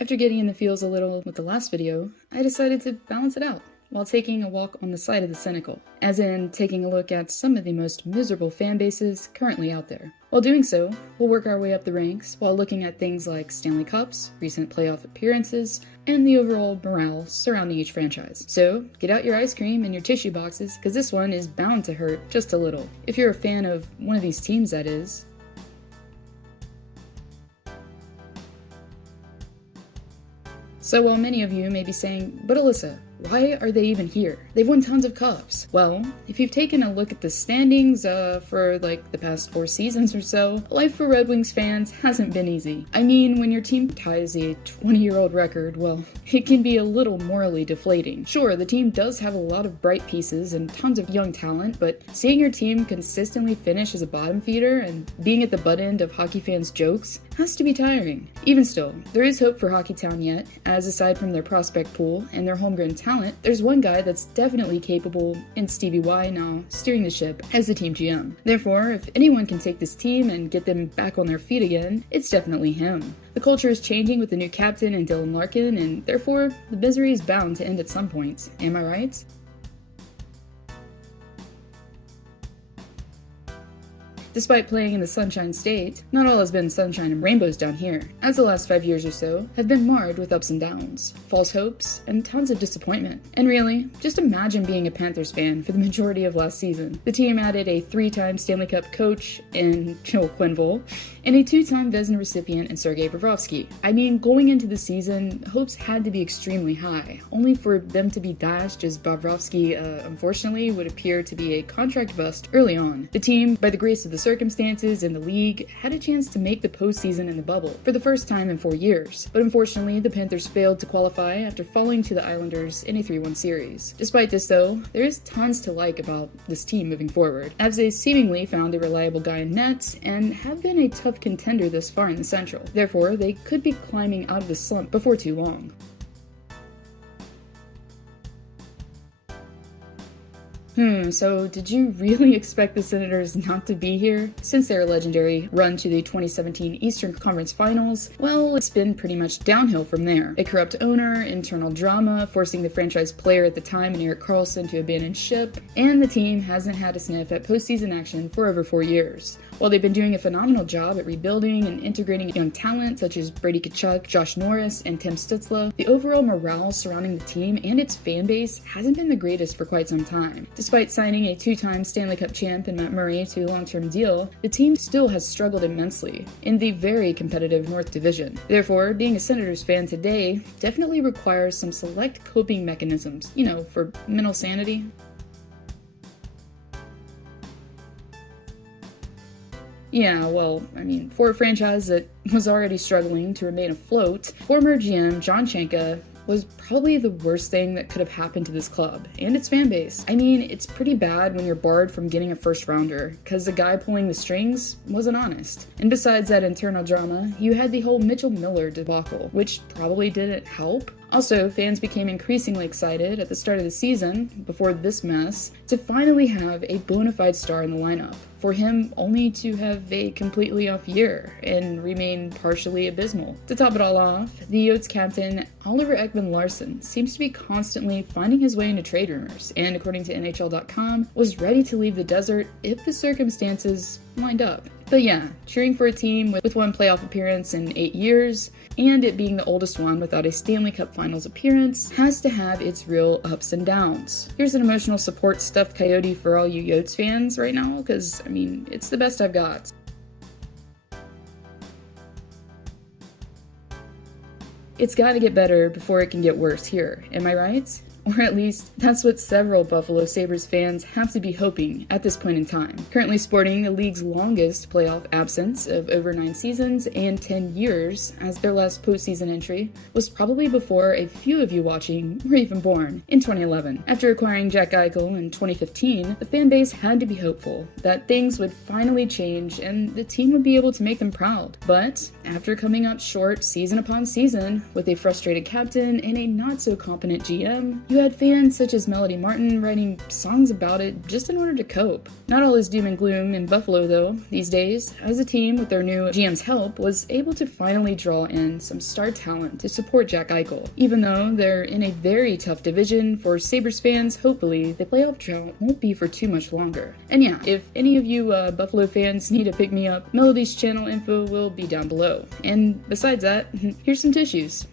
After getting in the feels a little with the last video, I decided to balance it out while taking a walk on the side of the cynical, as in taking a look at some of the most miserable fan bases currently out there. While doing so, we'll work our way up the ranks while looking at things like Stanley Cups, recent playoff appearances, and the overall morale surrounding each franchise. So, get out your ice cream and your tissue boxes, because this one is bound to hurt just a little. If you're a fan of one of these teams, that is. So while many of you may be saying, but Alyssa, why are they even here? They've won tons of cups. Well, if you've taken a look at the standings for like the past 4 seasons or so, life for Red Wings fans hasn't been easy. I mean, when your team ties a 20-year-old record, well, it can be a little morally deflating. Sure, the team does have a lot of bright pieces and tons of young talent, but seeing your team consistently finish as a bottom feeder and being at the butt end of hockey fans' jokes has to be tiring. Even still, there is hope for Hockeytown yet, as aside from their prospect pool and their homegrown talent, there's one guy that's definitely capable in Stevie Y now steering the ship as the team GM. Therefore, if anyone can take this team and get them back on their feet again, it's definitely him. The culture is changing with the new captain and Dylan Larkin, and therefore, the misery is bound to end at some point. Am I right? Despite playing in the Sunshine State, not all has been sunshine and rainbows down here, as the last 5 years or so have been marred with ups and downs, false hopes, and tons of disappointment. And really, just imagine being a Panthers fan for the majority of last season. The team added a 3-time Stanley Cup coach in Joel Quenneville, and a 2-time Vezina recipient in Sergei Bobrovsky. I mean, going into the season, hopes had to be extremely high, only for them to be dashed as Bobrovsky, unfortunately, would appear to be a contract bust early on. The team, by the grace of the circumstances in the league, had a chance to make the postseason in the bubble for the first time in 4 years, but unfortunately the Panthers failed to qualify after falling to the Islanders in a 3-1 series. Despite this though, there is tons to like about this team moving forward, as they seemingly found a reliable guy in net and have been a tough contender this far in the Central. Therefore, they could be climbing out of the slump before too long. So did you really expect the Senators not to be here? Since their legendary run to the 2017 Eastern Conference Finals, well, it's been pretty much downhill from there. A corrupt owner, internal drama, forcing the franchise player at the time and Erik Karlsson to abandon ship, and the team hasn't had a sniff at postseason action for over 4 years. While they've been doing a phenomenal job at rebuilding and integrating young talent such as Brady Tkachuk, Josh Norris, and Tim Stützle, the overall morale surrounding the team and its fan base hasn't been the greatest for quite some time. Despite signing a 2-time Stanley Cup champ in Matt Murray to a long-term deal, the team still has struggled immensely in the very competitive North Division. Therefore, being a Senators fan today definitely requires some select coping mechanisms, for mental sanity. Yeah, well, for a franchise that was already struggling to remain afloat, former GM John Chanka was probably the worst thing that could have happened to this club and its fan base. It's pretty bad when you're barred from getting a first rounder because the guy pulling the strings wasn't honest. And besides that internal drama, you had the whole Mitchell Miller debacle, which probably didn't help. Also, fans became increasingly excited at the start of the season, before this mess, to finally have a bona fide star in the lineup, for him only to have a completely off year and remain partially abysmal. To top it all off, the Yotes captain Oliver Ekman-Larsson seems to be constantly finding his way into trade rumors, and according to NHL.com, was ready to leave the desert if the circumstances lined up. But yeah, cheering for a team with one playoff appearance in 8 years, and it being the oldest one without a Stanley Cup Finals appearance, has to have its real ups and downs. Here's an emotional support stuffed coyote for all you Yotes fans right now, because, it's the best I've got. It's gotta get better before it can get worse here, am I right? Or at least, that's what several Buffalo Sabres fans have to be hoping at this point in time. Currently sporting the league's longest playoff absence of over 9 seasons and 10 years, as their last postseason entry was probably before a few of you watching were even born, in 2011. After acquiring Jack Eichel in 2015, the fan base had to be hopeful that things would finally change and the team would be able to make them proud. But after coming up short season upon season, with a frustrated captain and a not-so-competent GM, you You had fans such as Melody Martin writing songs about it just in order to cope. Not all is doom and gloom in Buffalo, though, these days, as a team, with their new GM's help, was able to finally draw in some star talent to support Jack Eichel. Even though they're in a very tough division, for Sabres fans, hopefully, the playoff drought won't be for too much longer. And yeah, if any of you Buffalo fans need to pick me up, Melody's channel info will be down below. And besides that, here's some tissues.